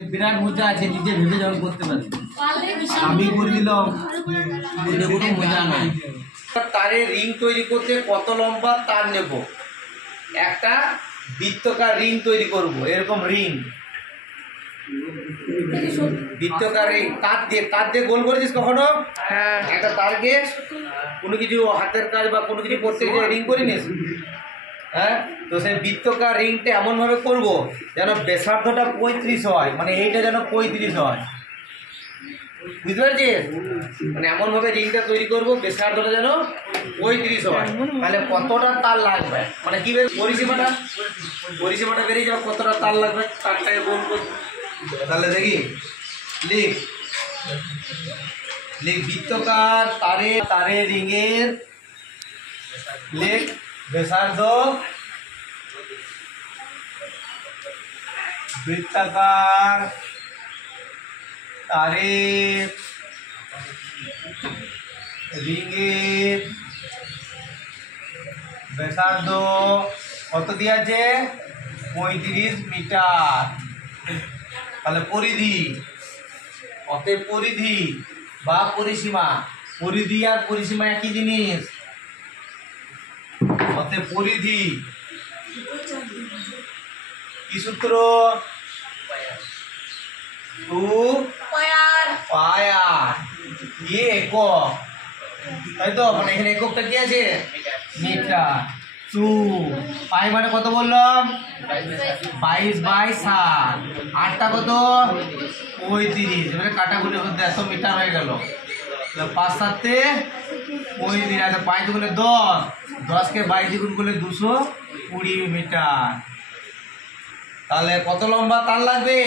বিরাট মজা আছে, নিজে ভেবে যখন করতে পারি। আমি করে দিলাম, কোনো মজা নাই। তারের রিং তৈরি করতে কত লম্বা তার নেব? একটা বৃত্তাকার রিং তৈরি করব, এরকম রিং, বৃত্তাকার রিং। তার দিয়ে গোল করেছিস কখনো? হ্যাঁ। একটা তারকে কোনো কিছু হাতের কাজ বা কোনো কিছু করতে গিয়ে রিং করে নিস। হ্যাঁ, তো সেই বৃত্তাকার রিংটা এমনভাবে করব যেন ব্যাসার্ধটা 35 হয়, মানে এইটা যেন 35 হয়, বুঝতে পারছিস? মানে এমনভাবে রিংটা তৈরি করব ব্যাসার্ধটা যেন 35 হয়। তাহলে কতটা তার লাগবে, মানে কি পরিসীমাটা বেরিয়ে যাবে, কতটা তার লাগবে, তারটাকে গোল করব। তাহলে দেখি, লিখ বৃত্তাকার তারের রিংয়ের লিখ ব্যাসার্ধ, বৃত্তাকার তারের রিংয়ের ব্যাসার্ধ কত দিয়ে আছে? 35 মিটার। তাহলে পরিধি, অতএব পরিধি বা পরিসীমা, পরিধি আর পরিসীমা একই জিনিস। অতএব পরিধি কি সূত্র? 2 পায়ার, ये একক, তাই তো? মানে এখানে এককটা কি আছে? মিটার। 2 পাই মানে কত বললাম? 22/7। 8টা কত? 35। এবারে কাটাকুটি করতে 100 মিটার হয়ে গেল। 5 7 35 আছে, 5 দুগুণে 10, 10কে 22 দ্বিগুণ করলে 220 মিটার। তাহলে কত লম্বা তার লাগবে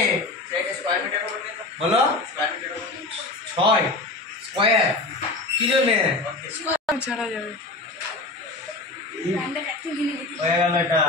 বলো? 6 স্কয়ার। কি জন্যে? ছাড়া যাবে হয়ে গেল এটা।